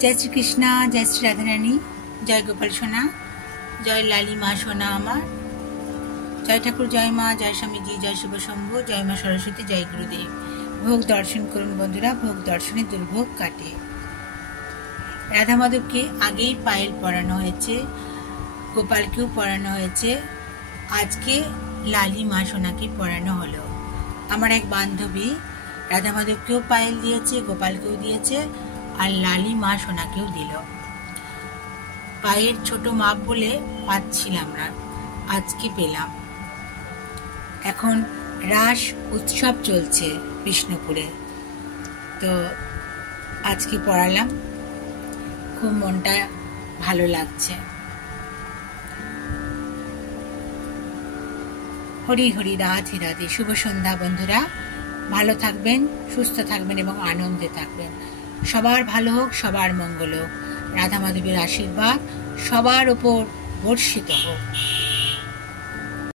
जय श्री कृष्णा, जय श्री राधा रानी, जय गोपाल सोना, जय लाली मा सोना आमार, जय ठाकुर, जय मा, जय स्वामीजी, जय शिव शंभु, जय मा सरस्वती, जय गुरुदेव। भोग दर्शन करुन बंधुरा, भोग दर्शने दुर्भोग काटे। राधा माधवके आगेई पायल परानो हयेछे, गोपालकेও परानो हयेछे, आजके लाली मा सोनाके परानो हलो। आमार एक बान्धबी राधा माधवकेও पायल दिয়েছে, गोपालকেও दिয়েছে, আর লালি মা সোনাকেও দিল। পায়ের ছোট মাপ বলে পাচ্ছিলাম না, আজকে পেলাম। এখন রাস উৎসব চলছে বিষ্ণুপুরে, তো আজকে পড়ালাম, খুব মনটা ভালো লাগছে। হরি হরি, রাধে রাধে। শুভ সন্ধ্যা বন্ধুরা, ভালো থাকবেন, সুস্থ থাকবেন এবং আনন্দে থাকবেন। সবার ভালো হোক, সবার মঙ্গল হোক, রাধা মাধবের আশীর্বাদ সবার উপর বর্ষিত হোক।